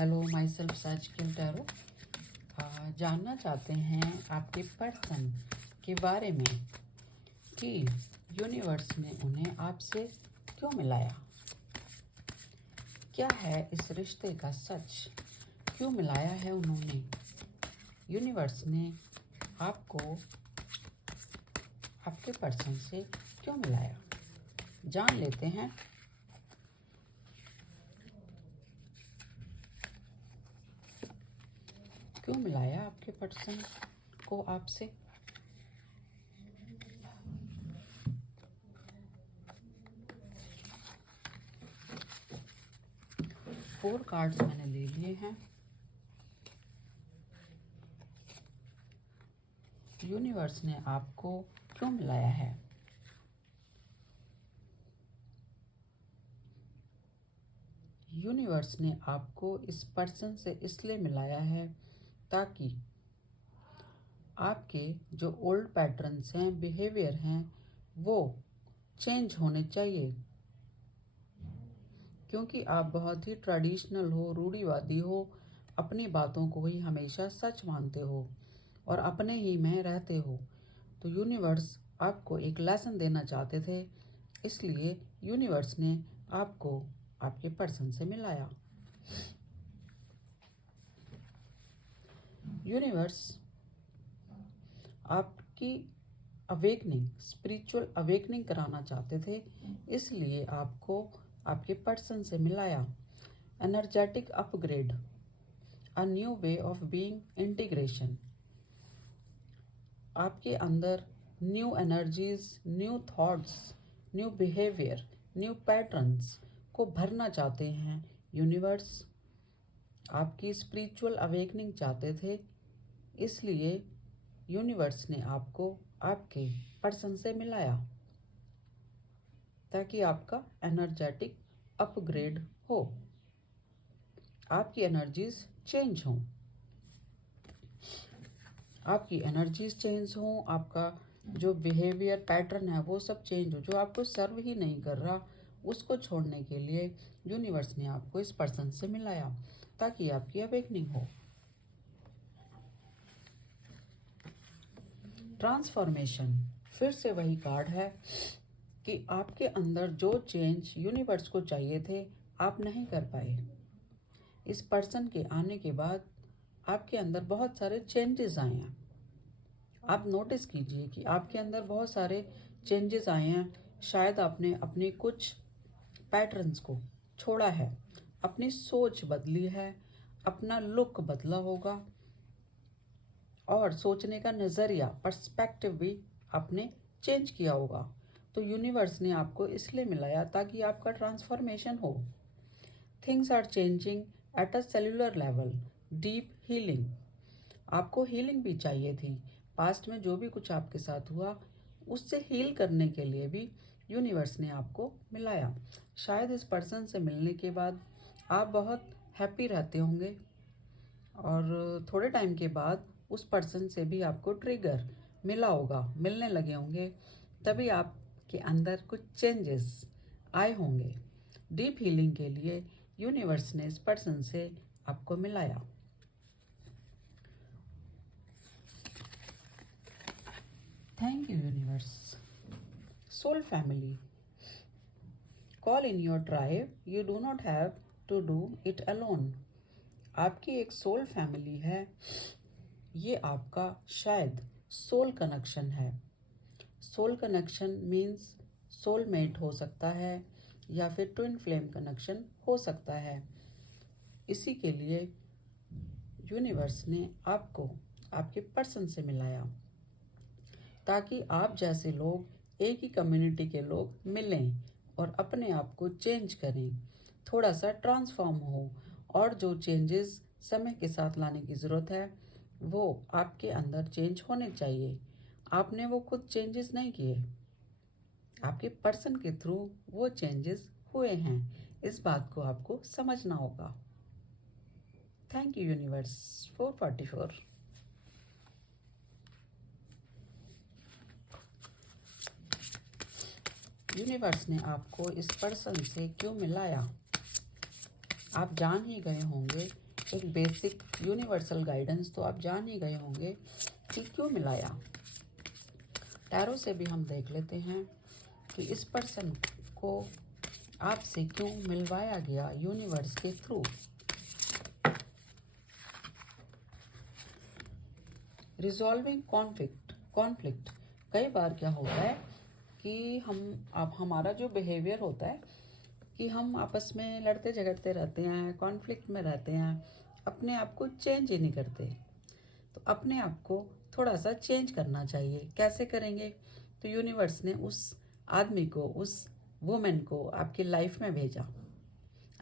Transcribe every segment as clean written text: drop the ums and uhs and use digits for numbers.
Hello, my self such kill tarot. जानना चाहते हैं आपके पर्सन के बारे में कि यूनिवर्स ने उन्हें आपसे क्यों मिलाया। क्या है इस रिश्ते का सच, क्यों मिलाया है उन्होंने। यूनिवर्स ने आपको आपके पर्सन से क्यों मिलाया, जान लेते हैं। क्यों मिलाया आपके पर्सन को आपसे। फोर कार्ड्स मैंने ले लिए हैं। यूनिवर्स ने आपको क्यों मिलाया है। यूनिवर्स ने आपको इस पर्सन से इसलिए मिलाया है ताकि आपके जो ओल्ड पैटर्न्स हैं, बिहेवियर हैं, वो चेंज होने चाहिए। क्योंकि आप बहुत ही ट्रेडिशनल हो, रूढ़िवादी हो, अपनी बातों को ही हमेशा सच मानते हो और अपने ही में रहते हो। तो यूनिवर्स आपको एक लेसन देना चाहते थे, इसलिए यूनिवर्स ने आपको आपके पर्सन से मिलाया। यूनिवर्स आपकी अवेकनिंग, स्पिरिचुअल अवेकनिंग कराना चाहते थे, इसलिए आपको आपके पर्सन से मिलाया। Energetic upgrade, a new way of being, integration. आपके अंदर new energies, new thoughts, new behaviour, new patterns को भरना चाहते हैं। यूनिवर्स आपकी स्पिरिचुअल अवेकनिंग चाहते थे, इसलिए यूनिवर्स ने आपको आपके पर्सन से मिलाया ताकि आपका एनर्जेटिक अपग्रेड हो, आपकी एनर्जीज चेंज हों, आपकी एनर्जीज चेंज हों, आपका जो बिहेवियर पैटर्न है वो सब चेंज हो। जो आपको सर्व ही नहीं कर रहा, उसको छोड़ने के लिए यूनिवर्स ने आपको इस पर्सन से मिलाया ताकि आपकी अवेकनिंग हो। ट्रांसफॉर्मेशन, फिर से वही कार्ड है कि आपके अंदर जो चेंज यूनिवर्स को चाहिए थे, आप नहीं कर पाए। इस पर्सन के आने के बाद आपके अंदर बहुत सारे चेंजेस आए हैं। आप नोटिस कीजिए कि आपके अंदर बहुत सारे चेंजेस आए हैं। शायद आपने अपनी कुछ पैटर्न्स को छोड़ा है, अपनी सोच बदली है, अपना लुक बदला होगा और सोचने का नज़रिया, पर्सपेक्टिव भी आपने चेंज किया होगा। तो यूनिवर्स ने आपको इसलिए मिलाया ताकि आपका ट्रांसफॉर्मेशन हो। Things are changing at a cellular level, deep healing. आपको हीलिंग भी चाहिए थी। पास्ट में जो भी कुछ आपके साथ हुआ, उससे हील करने के लिए भी यूनिवर्स ने आपको मिलाया। शायद इस पर्सन से मिलने के बाद आप बहुत हैप्पी रहते होंगे और थोड़े टाइम के बाद उस पर्सन से भी आपको ट्रिगर मिला होगा, मिलने लगे होंगे, तभी आपके अंदर कुछ चेंजेस आए होंगे। डीप हीलिंग के लिए यूनिवर्स ने इस पर्सन से आपको मिलाया। Thank you universe. Soul family, call in your tribe, you do not have to do it alone. आपकी एक सोल फैमिली है, ये आपका शायद सोल कनेक्शन है। सोल कनेक्शन मीन्स सोलमेट हो सकता है या फिर ट्विन फ्लेम कनेक्शन हो सकता है। इसी के लिए यूनिवर्स ने आपको आपके पर्सन से मिलाया ताकि आप जैसे लोग, एक ही कम्युनिटी के लोग मिलें और अपने आप को चेंज करें, थोड़ा सा ट्रांसफॉर्म हो। और जो चेंजेस समय के साथ लाने की ज़रूरत है, वो आपके अंदर चेंज होने चाहिए। आपने वो खुद चेंजेस नहीं किए, आपके पर्सन के थ्रू वो चेंजेस हुए हैं। इस बात को आपको समझना होगा। Thank you universe. 444। यूनिवर्स ने आपको इस पर्सन से क्यों मिलाया, आप जान ही गए होंगे एक बेसिक यूनिवर्सल गाइडेंस तो आप जान ही गए होंगे कि क्यों मिलाया। टैरो से भी हम देख लेते हैं कि इस पर्सन को आपसे क्यों मिलवाया गया यूनिवर्स के थ्रू। रिजॉल्विंग कॉन्फ्लिक्ट कई बार क्या होता है कि हमारा जो बिहेवियर होता है कि हम आपस में लड़ते झगड़ते रहते हैं, कॉन्फ्लिक्ट में रहते हैं, अपने आप को चेंज ही नहीं करते। तो अपने आप को थोड़ा सा चेंज करना चाहिए। कैसे करेंगे? तो यूनिवर्स ने उस आदमी को, उस वुमेन को आपकी लाइफ में भेजा।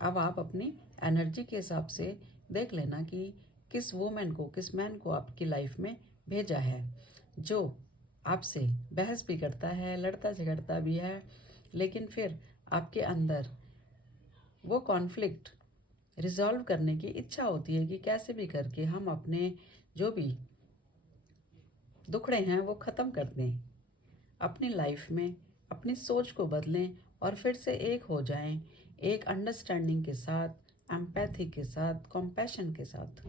अब आप अपनी एनर्जी के हिसाब से देख लेना कि किस वुमेन को, किस मैन को आपकी लाइफ में भेजा है, जो आपसे बहस भी करता है, लड़ता झगड़ता भी है, लेकिन फिर आपके अंदर वो कॉन्फ्लिक्ट रिजॉल्व करने की इच्छा होती है कि कैसे भी करके हम अपने जो भी दुखड़े हैं वो ख़त्म कर दें, अपनी लाइफ में अपनी सोच को बदलें और फिर से एक हो जाएं, एक अंडरस्टैंडिंग के साथ, एम्पैथी के साथ, कंपैशन के साथ।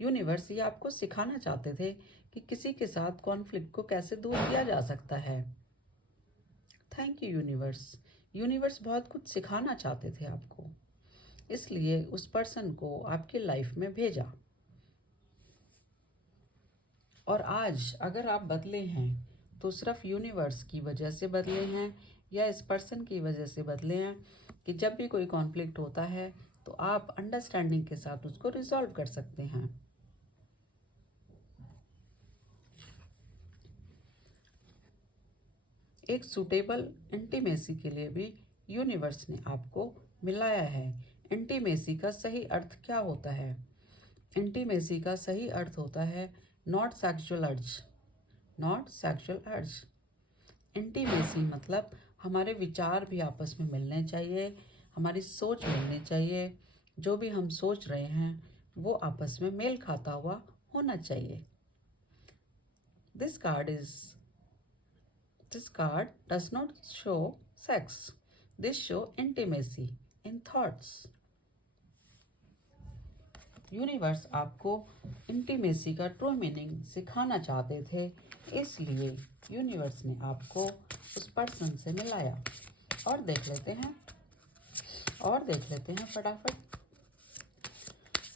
यूनिवर्स ये आपको सिखाना चाहते थे कि किसी के साथ कॉन्फ्लिक्ट को कैसे दूर किया जा सकता है। थैंक यू यूनिवर्स बहुत कुछ सिखाना चाहते थे आपको, इसलिए उस पर्सन को आपकी लाइफ में भेजा। और आज अगर आप बदले हैं तो सिर्फ यूनिवर्स की वजह से बदले हैं या इस पर्सन की वजह से बदले हैं कि जब भी कोई कॉन्फ्लिक्ट होता है तो आप अंडरस्टैंडिंग के साथ उसको रिजॉल्व कर सकते हैं। एक सूटेबल इंटीमेसी के लिए भी यूनिवर्स ने आपको मिलाया है। इंटीमेसी का सही अर्थ क्या होता है? इंटीमेसी का सही अर्थ होता है नॉट सेक्सुअल अर्ज। इंटीमेसी मतलब हमारे विचार भी आपस में मिलने चाहिए, हमारी सोच मिलनी चाहिए, जो भी हम सोच रहे हैं वो आपस में मेल खाता हुआ होना चाहिए। This card does not show sex. This show intimacy in thoughts. Universe आपको इंटीमेसी का ट्रू मीनिंग सिखाना चाहते थे, इसलिए यूनिवर्स ने आपको उस पर्सन से मिलाया। और देख लेते हैं फटाफट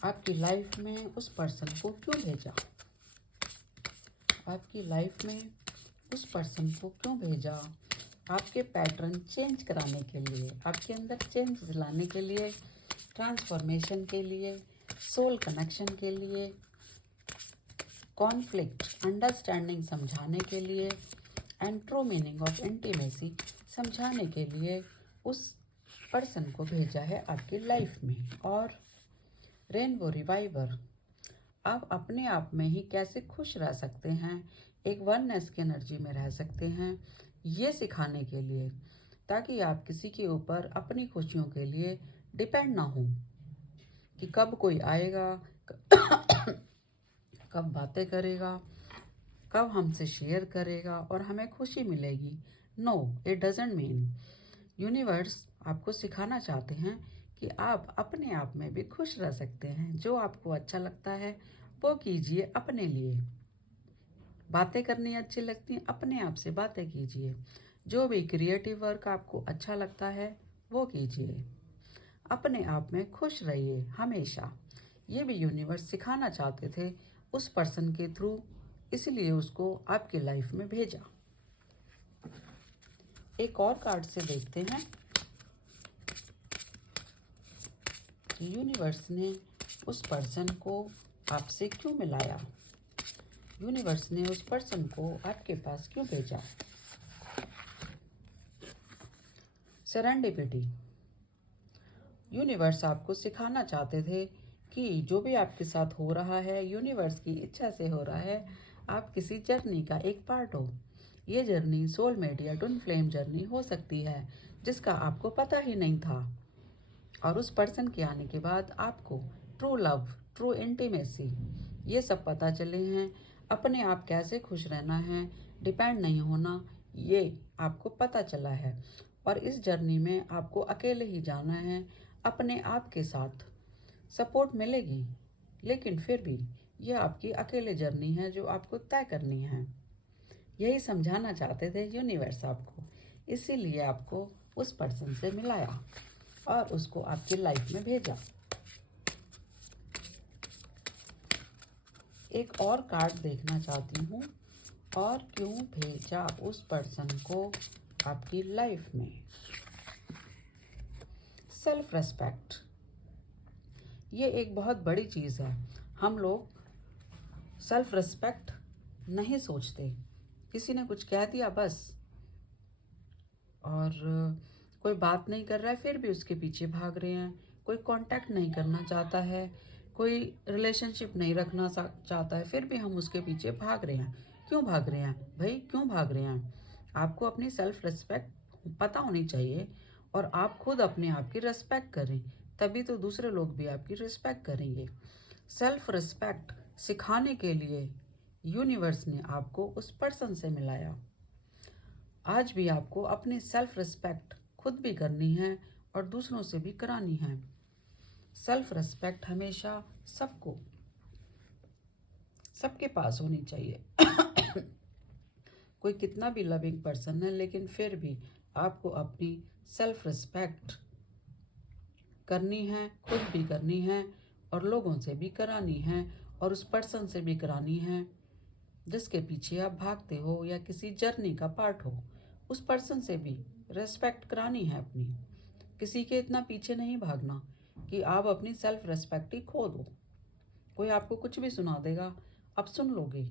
आपकी लाइफ में उस पर्सन को क्यों भेजा। आपकी लाइफ में उस पर्सन को क्यों भेजा? आपके पैटर्न चेंज कराने के लिए, आपके अंदर चेंज लाने के लिए, ट्रांसफॉर्मेशन के लिए, सोल कनेक्शन के लिए, कॉन्फ्लिक्ट अंडरस्टैंडिंग समझाने के लिए and true meaning of intimacy समझाने के लिए उस पर्सन को भेजा है आपकी लाइफ में। और रेनबो रिवाइवर, आप अपने आप में ही कैसे खुश रह सकते हैं, एक वननेस की एनर्जी में रह सकते हैं, ये सिखाने के लिए, ताकि आप किसी के ऊपर अपनी खुशियों के लिए डिपेंड ना हो कि कब कोई आएगा, कब बातें करेगा, कब हमसे शेयर करेगा और हमें खुशी मिलेगी। No, it doesn't mean. Universe आपको सिखाना चाहते हैं कि आप अपने आप में भी खुश रह सकते हैं। जो आपको अच्छा लगता है वो कीजिए अपने लिए। बातें करनी अच्छी लगती हैं, अपने आप से बातें कीजिए। जो भी क्रिएटिव वर्क आपको अच्छा लगता है वो कीजिए। अपने आप में खुश रहिए हमेशा। ये भी यूनिवर्स सिखाना चाहते थे उस पर्सन के थ्रू, इसलिए उसको आपकी लाइफ में भेजा। एक और कार्ड से देखते हैं कि यूनिवर्स ने उस पर्सन को आपसे क्यों मिलाया। यूनिवर्स ने उस पर्सन को आपके पास क्यों भेजा। सेरेंडिपिटी, यूनिवर्स आपको सिखाना चाहते थे कि जो भी आपके साथ हो रहा है यूनिवर्स की इच्छा से हो रहा है। आप किसी जर्नी का एक पार्ट हो। ये जर्नी सोलमेट या ट्विन फ्लेम जर्नी हो सकती है जिसका आपको पता ही नहीं था, और उस पर्सन के आने के बाद आपको ट्रू लव, ट्रू इंटीमेसी, ये सब पता चले हैं। अपने आप कैसे खुश रहना है, डिपेंड नहीं होना, ये आपको पता चला है। और इस जर्नी में आपको अकेले ही जाना है, अपने आप के साथ। सपोर्ट मिलेगी, लेकिन फिर भी यह आपकी अकेले जर्नी है जो आपको तय करनी है। यही समझाना चाहते थे यूनिवर्स आपको, इसीलिए आपको उस पर्सन से मिलाया और उसको आपकी लाइफ में भेजा। एक और कार्ड देखना चाहती हूँ, और क्यों भेजा उस पर्सन को आपकी लाइफ में। सेल्फ रेस्पेक्ट, ये एक बहुत बड़ी चीज़ है। हम लोग सेल्फ रेस्पेक्ट नहीं सोचते, किसी ने कुछ कह दिया बस, और कोई बात नहीं कर रहा है फिर भी उसके पीछे भाग रहे हैं। कोई कांटेक्ट नहीं करना चाहता है, कोई रिलेशनशिप नहीं रखना चाहता है, फिर भी हम उसके पीछे भाग रहे हैं। क्यों भाग रहे हैं भाई, क्यों भाग रहे हैं? आपको अपनी सेल्फ रिस्पेक्ट पता होनी चाहिए, और आप खुद अपने आप की रिस्पेक्ट करें, तभी तो दूसरे लोग भी आपकी रिस्पेक्ट करेंगे। सेल्फ रिस्पेक्ट सिखाने के लिए यूनिवर्स ने आपको उस पर्सन से मिलाया। आज भी आपको अपनी सेल्फ रिस्पेक्ट खुद भी करनी है और दूसरों से भी करानी है। सेल्फ रिस्पेक्ट हमेशा सबके पास होनी चाहिए। कोई कितना भी लविंग पर्सन है, लेकिन फिर भी आपको अपनी सेल्फ रिस्पेक्ट करनी है, खुद भी करनी है और लोगों से भी करानी है, और उस पर्सन से भी करानी है जिसके पीछे आप भागते हो या किसी जर्नी का पार्ट हो। उस पर्सन से भी रेस्पेक्ट करानी है अपनी। किसी के इतना पीछे नहीं भागना कि आप अपनी सेल्फ रेस्पेक्ट ही खो दो। कोई आपको कुछ भी सुना देगा, आप सुन लोगे।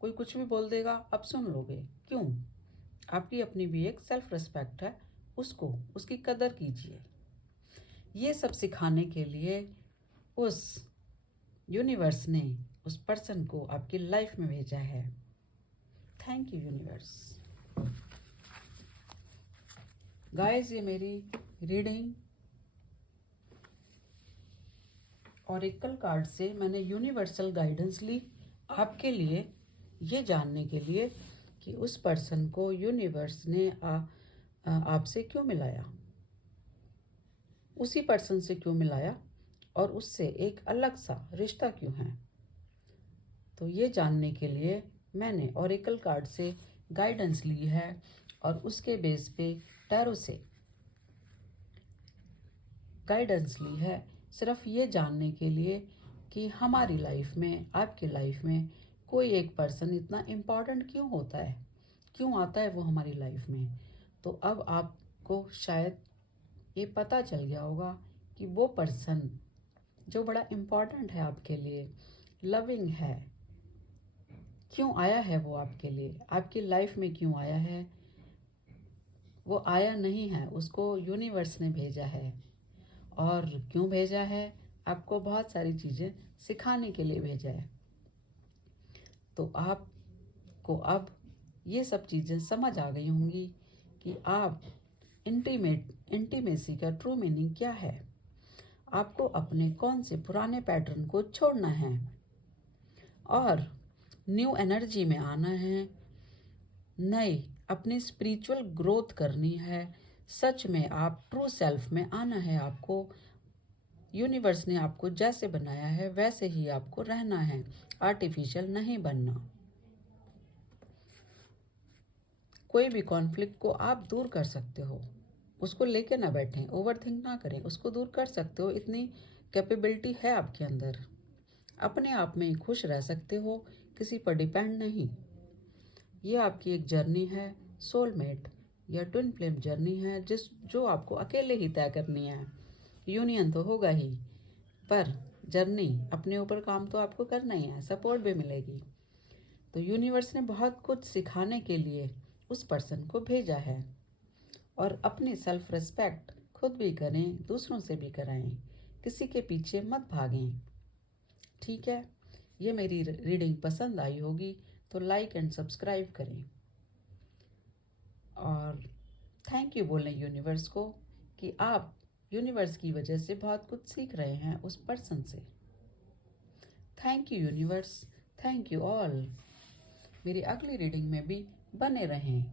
कोई कुछ भी बोल देगा, आप सुन लोगे। क्यों? आपकी अपनी भी एक सेल्फ रेस्पेक्ट है, उसकी कदर कीजिए। ये सब सिखाने के लिए उस यूनिवर्स ने उस पर्सन को आपकी लाइफ में भेजा है। Thank you universe. गाइस, ये मेरी रीडिंग ऑरेकल कार्ड से मैंने यूनिवर्सल गाइडेंस ली आपके लिए, ये जानने के लिए कि उस पर्सन को यूनिवर्स ने आपसे क्यों मिलाया, उसी पर्सन से क्यों मिलाया, और उससे एक अलग सा रिश्ता क्यों है। तो ये जानने के लिए मैंने ऑरेकल कार्ड से गाइडेंस ली है, और उसके बेस पे टैरो से गाइडेंस ली है, सिर्फ ये जानने के लिए कि हमारी लाइफ में, आपकी लाइफ में कोई एक पर्सन इतना इम्पॉर्टेंट क्यों होता है, क्यों आता है वो हमारी लाइफ में। तो अब आपको शायद ये पता चल गया होगा कि वो पर्सन जो बड़ा इम्पॉर्टेंट है आपके लिए, लविंग है, क्यों आया है वो आपके लिए, आपकी लाइफ में क्यों आया है। वो आया नहीं है, उसको यूनिवर्स ने भेजा है। और क्यों भेजा है? आपको बहुत सारी चीज़ें सिखाने के लिए भेजा है। तो आपको अब ये सब चीज़ें समझ आ गई होंगी कि आप इंटीमेसी का ट्रू मीनिंग क्या है। आपको अपने कौन से पुराने पैटर्न को छोड़ना है और न्यू एनर्जी में आना है, नई अपनी स्पिरिचुअल ग्रोथ करनी है। सच में आप ट्रू सेल्फ में आना है। आपको यूनिवर्स ने आपको जैसे बनाया है वैसे ही आपको रहना है, आर्टिफिशियल नहीं बनना। कोई भी कॉन्फ्लिक्ट को आप दूर कर सकते हो, उसको लेके ना बैठें, ओवरथिंक ना करें, उसको दूर कर सकते हो। इतनी कैपेबिलिटी है आपके अंदर। अपने आप में ही खुश रह सकते हो, किसी पर डिपेंड नहीं। ये आपकी एक जर्नी है, सोलमेट या ट्विन फ्लेम जर्नी है, जो आपको अकेले ही तय करनी है। यूनियन तो होगा ही, पर जर्नी, अपने ऊपर काम तो आपको करना ही है, सपोर्ट भी मिलेगी। तो यूनिवर्स ने बहुत कुछ सिखाने के लिए उस पर्सन को भेजा है, और अपनी सेल्फ रिस्पेक्ट खुद भी करें, दूसरों से भी कराएं, किसी के पीछे मत भागें। ठीक है? ये मेरी रीडिंग पसंद आई होगी तो लाइक एंड सब्सक्राइब करें, और थैंक यू बोलें यूनिवर्स को कि आप यूनिवर्स की वजह से बहुत कुछ सीख रहे हैं उस पर्सन से। Thank you universe, thank you all. मेरी अगली रीडिंग में भी बने रहें,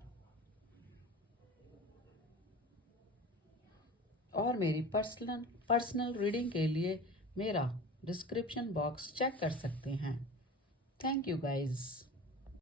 और मेरी पर्सनल रीडिंग के लिए मेरा डिस्क्रिप्शन बॉक्स चेक कर सकते हैं। Thank you guys.